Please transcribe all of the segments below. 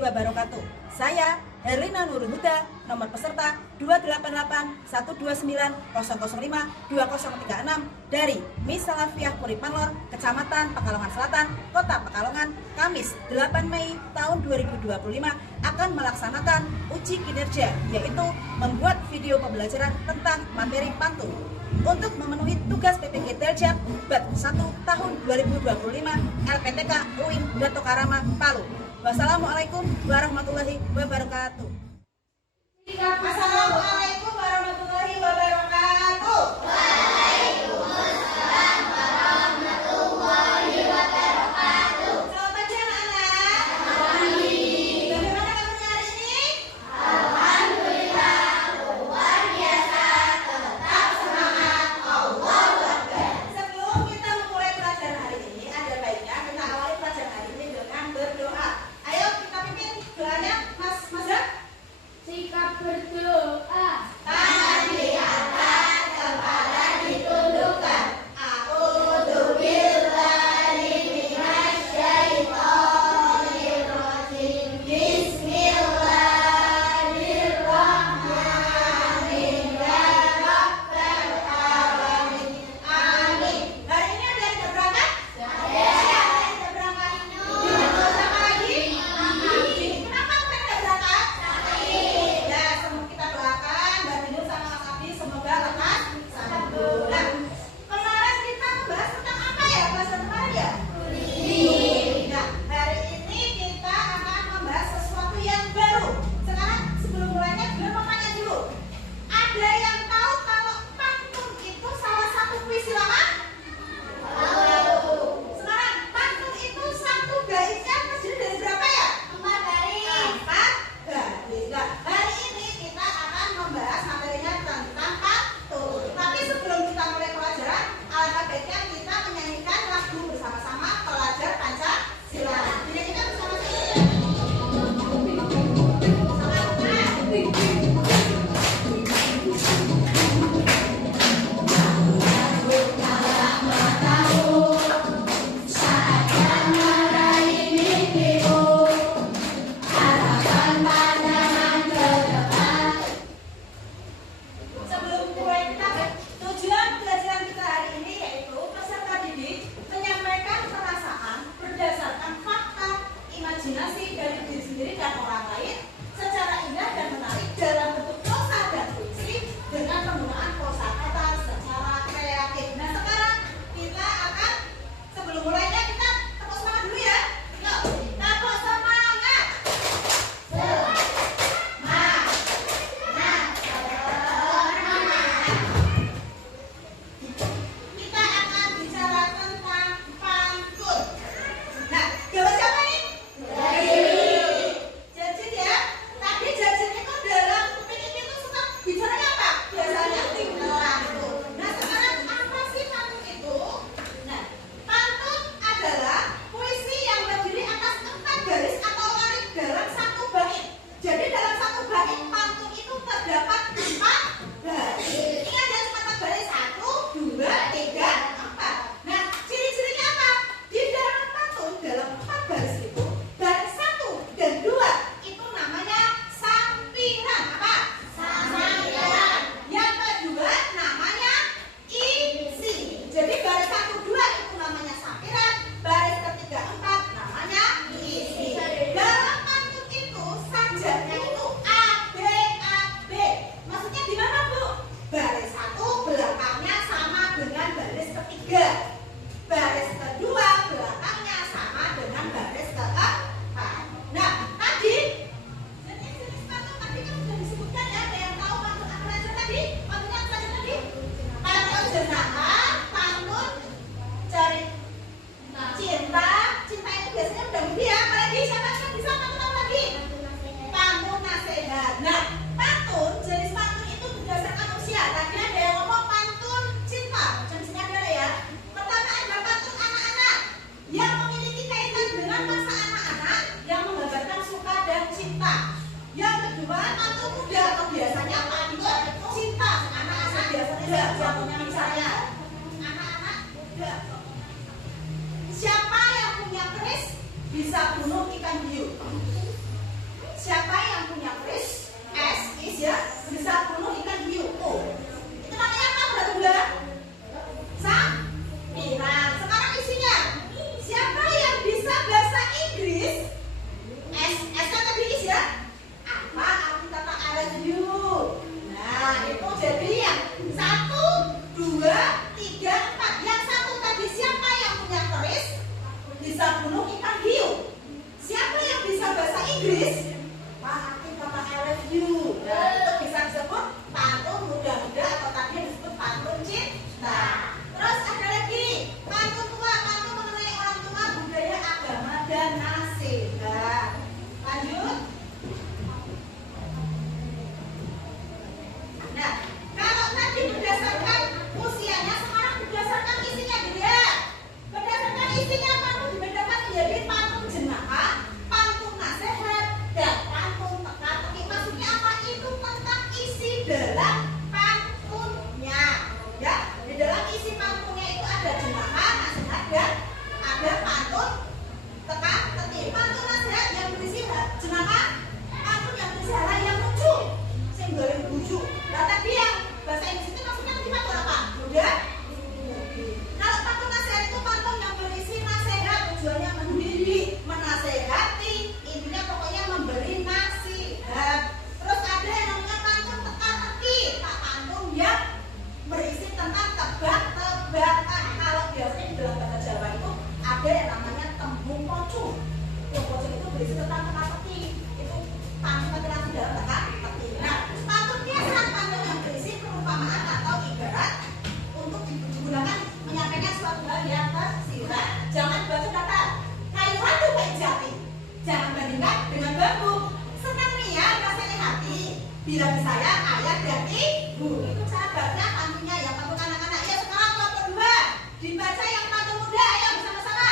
Wabarakatuh. Saya Herlina Nurul Huda, nomor peserta 2881290052036 dari Miss Salafiah Puri Panlor, Kecamatan Pekalongan Selatan, Kota Pekalongan, Kamis 8 Mei tahun 2025 akan melaksanakan uji kinerja, yaitu membuat video pembelajaran tentang materi pantun untuk memenuhi tugas PPG Daljab Bat 1 tahun 2025 LPTK UIN Dato Karama Palu. Wassalamualaikum warahmatullahi wabarakatuh. Assalamualaikum warahmatullahi wabarakatuh. Waalaikumsalam warahmatullahi wabarakatuh. Selamat pagi anak-anak. Bagaimana kabarnya hari ini? Alhamdulillah luar biasa. Tetap semangat. Allahu Akbar. Sebelum kita memulai pelajaran hari ini, ada baiknya kita awali pelajaran hari ini dengan berdoa. Ayo kita pimpin doanya, Mas Mazhar. Sikap berdoa. yang memiliki kaitan dengan masa anak-anak yang menggambarkan suka dan cinta. Yang kedua, pantun muda atau biasanya pantun cinta. Anak-anak biasanya jatuhnya misalnya anak-anak muda. Siapa yang punya keris bisa bunuh ikan hiu. Siapa yang punya keris is ya bisa bunuh ikan hiu. Oh, itu namanya apa berarti? Sampiran. Sekarang isinya, siapa yang bisa bahasa Inggris? S kan tadi is ya. Apa arti kata I love you? Nah, itu jadi yang 1, 2, 3, 4. Yang satu tadi siapa yang punya keris bisa bunuh ikan hiu. Siapa yang bisa bahasa Inggris? Apa arti kata I love you? Nah, itu bisa disebut pantun muda-muda atau tadi disebut pantun cinta. Terus ada lagi pantun tua, pantun mengenai orang tua, budaya, agama, dan nasib. Nah, lanjut. Nah, kalau tadi berdasarkan usianya, sekarang berdasarkan isinya gitu ya. Berdasarkan isinya pantun dibedakan menjadi pantun jenaka, pantun nasihat, dan pantun teka-teki. Maksudnya apa? Itu tentang isi dalam pantunnya. Ya, di dalam isi pantunnya itu ada jenaka, nasihat, dan ada pantun teka-teki. Pantun nasihat yang berisi jenaka, pantun yang berisi hal yang lucu, sehingga bujuk. Nah, tadi yang bahasa Inggris itu maksudnya di pantun apa? Udah? Kalau pantun nasihat itu pantun yang berisi nasihat, tujuannya mendidik, menasehati, intinya pokoknya memberi nasihat. Terus ada yang namanya pantun teka-teki, pantun yang berisi tentang tebak-tebakan. Kalau biasanya di dalam bahasa Jawa itu ada yang namanya tembung pocong. Pocong itu berisi tentang teka-teki. Itu pantun laki-laki dalam teka-teki. Nah, pantun kiasan, pantun yang berisi perumpamaan atau ibarat untuk digunakan menyampaikan suatu hal yang tersirat. Jangan baca kata kayu hati kayu jati. Jangan bandingkan dengan bambu. Senang nih ya rasanya hati. Bila disayang ayah dan ibu. Itu cara baca pantunnya yang pantun anak-anak. Ya, sekarang kelompok 2 dibaca yang pantun muda. Ayo bersama-sama.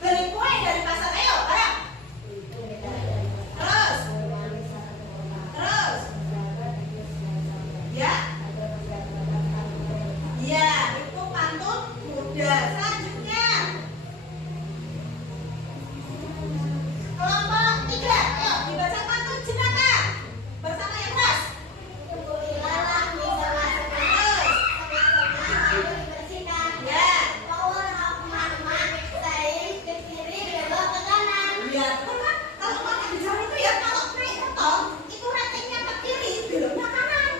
Beli kue dari pasar, ayo bareng. Terus ya. Ya, itu pantun muda. Selanjutnya kelompok 3, ayo dibaca pantun jenaka bersama yang keras. Ya, kan kalau pakai di jalan itu ya kalau naik motor itu ratingnya ke kiri, beloknya kanan.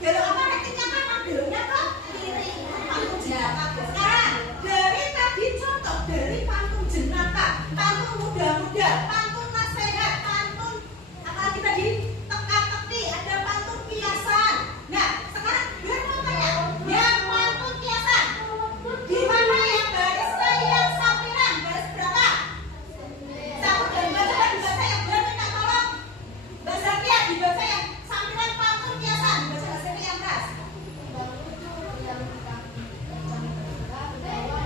Belok apa ratingnya kanan, beloknya ke kiri. Pantun jenaka. Sekarang dari tadi contoh dari pantun jenaka, pantun muda-muda, pantun nasihat, pantun apa lagi tadi? Teka-teki, ada pantun kiasan. Nah, sekarang biar mau tanya, yang pantun kiasan di mana yang barisnya yang sampiran, baris berapa? Satu dan baca dibaca yang benar, minta tolong Mbak Zakia dibaca yang sampiran pantun kiasan, baca bahasa yang keras.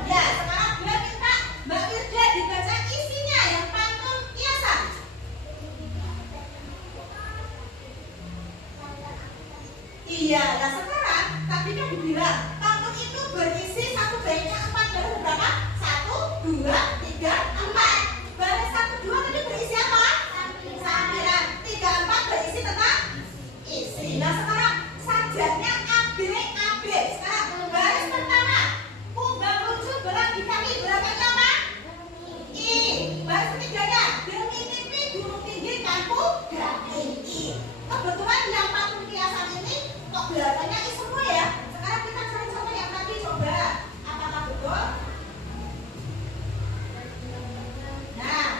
Ya, sekarang gue minta Mbak Wirda dibaca isinya yang pantun kiasan. Iya, nah sekarang tadi kan dibilang pantun itu berisi satu baitnya 4 baris berapa? 1, 2, 3, 4. Baris 1, 2 tadi berisi apa? Sampiran. 3, 4 berisi tentang isi. Nah sekarang sajanya AB. Sekarang baris pertama kumbang lucu berat di kaki, beratnya apa? I. Baris ketiganya demi mimpi gunung tinggi kanku tinggi. Kebetulan yang pantun kiasan ini kok belakangnya i semua ya. Sekarang kita cari contoh yang tadi, coba apakah betul? Nah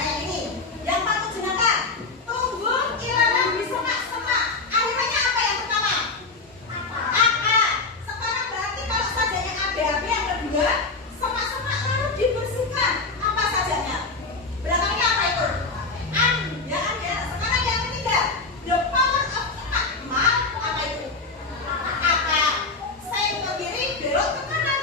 yang ini yang pantun jenaka. Tunggu ilalang di semak-semak. Akhirnya apa yang pertama? Apa? Sekarang berarti kalau sajanya AB yang kedua, semak-semak lalu dibersihkan. Apa sajanya? Belakangnya apa itu? Ya. Sekarang yang ketiga, the power of emak. Apa itu? Apa? Saya ke kiri, belok ke kanan.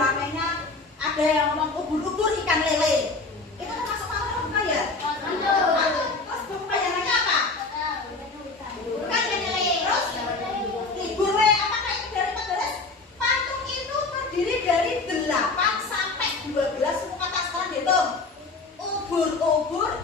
ramenya ada yang ngomong ubur-ubur ikan lele. Itu termasuk pramuka ya? Terus bayangannya apa? Bukan ikan lele. Terus libur le, apakah itu dari 14? Patung itu terdiri dari 8 sampai 12 suku kata. Sekarang dihitung. Ubur-ubur